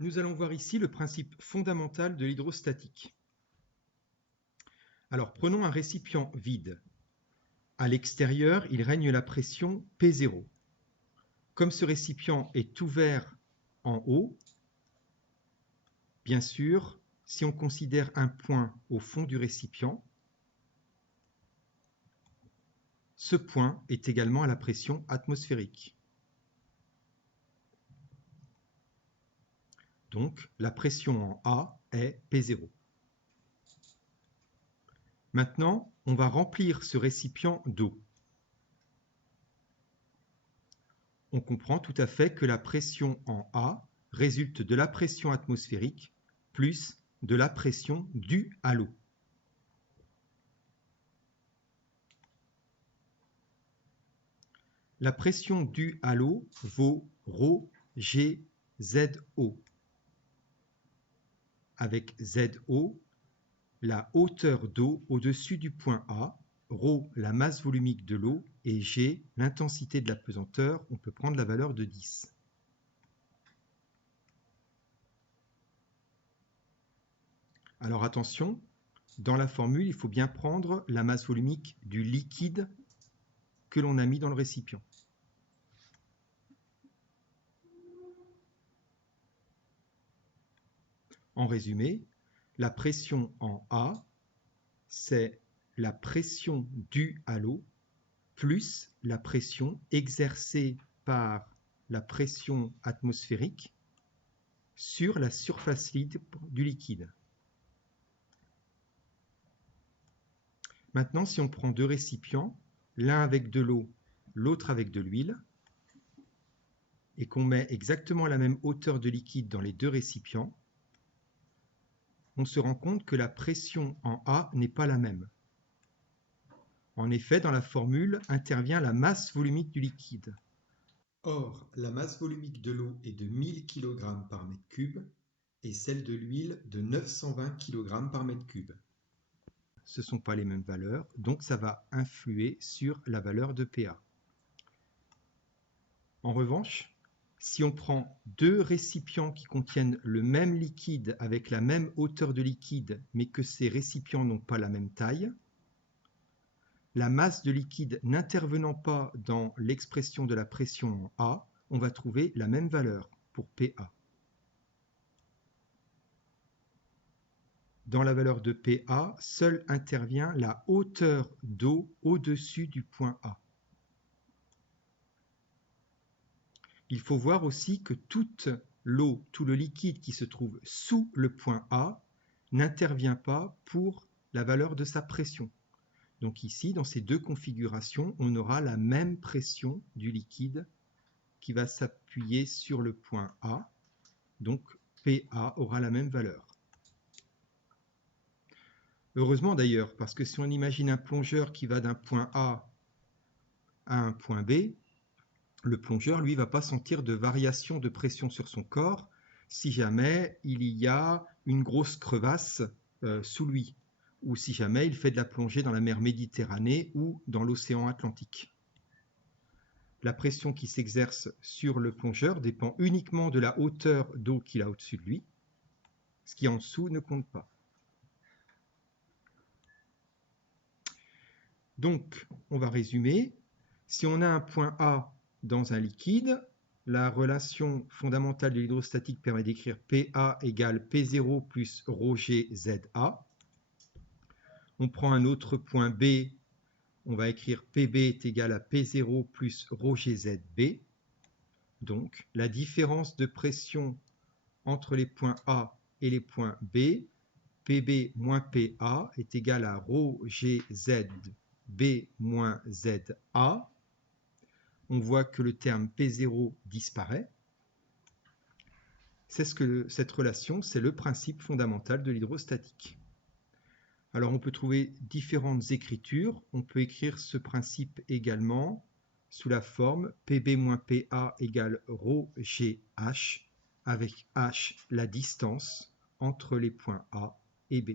Nous allons voir ici le principe fondamental de l'hydrostatique. Alors, prenons un récipient vide. À l'extérieur, il règne la pression P0. Comme ce récipient est ouvert en haut, bien sûr, si on considère un point au fond du récipient, ce point est également à la pression atmosphérique. Donc, la pression en A est P0. Maintenant, on va remplir ce récipient d'eau. On comprend tout à fait que la pression en A résulte de la pression atmosphérique plus de la pression due à l'eau. La pression due à l'eau vaut ρGZO. Avec ZO, la hauteur d'eau au-dessus du point A, ρ la masse volumique de l'eau et G l'intensité de la pesanteur, on peut prendre la valeur de 10. Alors attention, dans la formule, il faut bien prendre la masse volumique du liquide que l'on a mis dans le récipient. En résumé, la pression en A, c'est la pression due à l'eau plus la pression exercée par la pression atmosphérique sur la surface libre du liquide. Maintenant, si on prend deux récipients, l'un avec de l'eau, l'autre avec de l'huile, et qu'on met exactement la même hauteur de liquide dans les deux récipients, on se rend compte que la pression en A n'est pas la même. En effet, dans la formule intervient la masse volumique du liquide. Or, la masse volumique de l'eau est de 1000 kg par mètre cube et celle de l'huile de 920 kg par mètre cube. Ce ne sont pas les mêmes valeurs, donc ça va influer sur la valeur de PA. En revanche, si on prend deux récipients qui contiennent le même liquide avec la même hauteur de liquide, mais que ces récipients n'ont pas la même taille, la masse de liquide n'intervenant pas dans l'expression de la pression en A, on va trouver la même valeur pour PA. Dans la valeur de PA, seule intervient la hauteur d'eau au-dessus du point A. Il faut voir aussi que toute l'eau, tout le liquide qui se trouve sous le point A n'intervient pas pour la valeur de sa pression. Donc ici, dans ces deux configurations, on aura la même pression du liquide qui va s'appuyer sur le point A. Donc PA aura la même valeur. Heureusement d'ailleurs, parce que si on imagine un plongeur qui va d'un point A à un point B, le plongeur, lui, ne va pas sentir de variation de pression sur son corps si jamais il y a une grosse crevasse sous lui, ou si jamais il fait de la plongée dans la mer Méditerranée ou dans l'océan Atlantique. La pression qui s'exerce sur le plongeur dépend uniquement de la hauteur d'eau qu'il a au-dessus de lui. Ce qui est en dessous ne compte pas. Donc, on va résumer. Si on a un point A dans un liquide, la relation fondamentale de l'hydrostatique permet d'écrire PA égale P0 plus ρGZA. On prend un autre point B, on va écrire PB est égal à P0 plus ρGZB. Donc, la différence de pression entre les points A et les points B, PB moins PA est égal à ρGZB moins ZA. On voit que le terme P0 disparaît. Cette relation, c'est le principe fondamental de l'hydrostatique. Alors on peut trouver différentes écritures. On peut écrire ce principe également sous la forme PB moins PA égale ρGH, avec H la distance entre les points A et B.